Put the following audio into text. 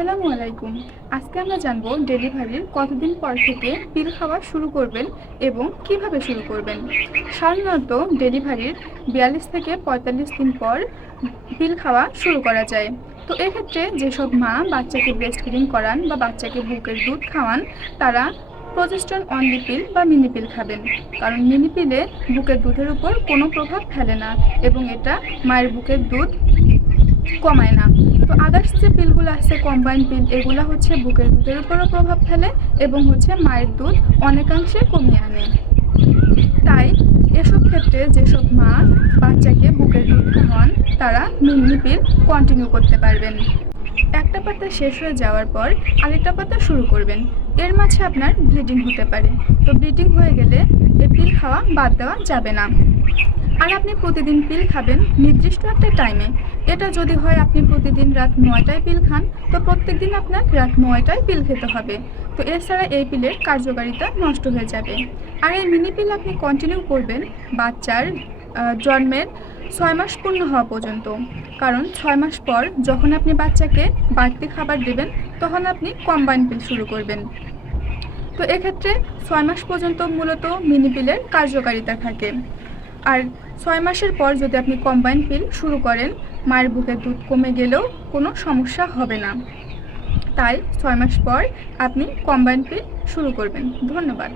আসসালামু আলাইকুম। আজকে আমরা জানব ডেলিভারির কতদিন পর থেকে পিল খাওয়া শুরু করবেন এবং কীভাবে শুরু করবেন। সাধারণত ডেলিভারির বিয়াল্লিশ থেকে পঁয়তাল্লিশ দিন পর পিল খাওয়া শুরু করা যায়। তো এক্ষেত্রে যেসব মা বাচ্চাকে ব্রেস্ট ফিডিং করান বা বাচ্চাকে বুকের দুধ খাওয়ান, তারা প্রজেস্টন অনলি পিল বা মিনি পিল খাবেন। কারণ মিনি পিলে বুকের দুধের উপর কোনো প্রভাব ফেলে না এবং এটা মায়ের বুকের দুধ কমায় না। তো আদার্স যে পিলগুলো আছে কম্বাইন পিল এগুলো হচ্ছে বুকের দুধের উপরও প্রভাব ফেলে এবং হচ্ছে মায়ের দুধ অনেকাংশে কমিয়ে আনে। তাই এসব ক্ষেত্রে যেসব মা বাচ্চাকে বুকের দুধ খাওয়ান, তারা মিনি পিল কন্টিনিউ করতে পারবেন। একটা পাতা শেষ হয়ে যাওয়ার পর আরেকটা পাতা শুরু করবেন। এর মাঝে আপনার ব্লিডিং হতে পারে। তো ব্লিডিং হয়ে গেলে এই পিল খাওয়া বাদ দেওয়া যাবে না। আর আপনি প্রতিদিন পিল খাবেন, নির্দিষ্ট একটা টাইমে এটা যদি হয় আপনি প্রতিদিন রাত নয়টায় পিল খান, তো প্রত্যেক দিন আপনার রাত নয়টায় পিল খেতে হবে। তো এছাড়া এই পিলের কার্যকারিতা নষ্ট হয়ে যাবে। আর এই মিনি পিল আপনি কন্টিনিউ করবেন বাচ্চার জন্মের ছয় মাস পূর্ণ হওয়া পর্যন্ত। কারণ ছয় মাস পর যখন আপনি বাচ্চাকে বাড়তি খাবার দেবেন, তখন আপনি কম্বাইন পিল শুরু করবেন। তো এক্ষেত্রে ছয় মাস পর্যন্ত মূলত মিনি পিলের কার্যকারিতা থাকে। আর ছয় মাসের পর যদি আপনি কম্বাইন পিল শুরু করেন, মায়ের বুকের দুধ কমে গেলেও কোনো সমস্যা হবে না। তাই ছয় মাস পর আপনি কম্বাইন পিল শুরু করবেন। ধন্যবাদ।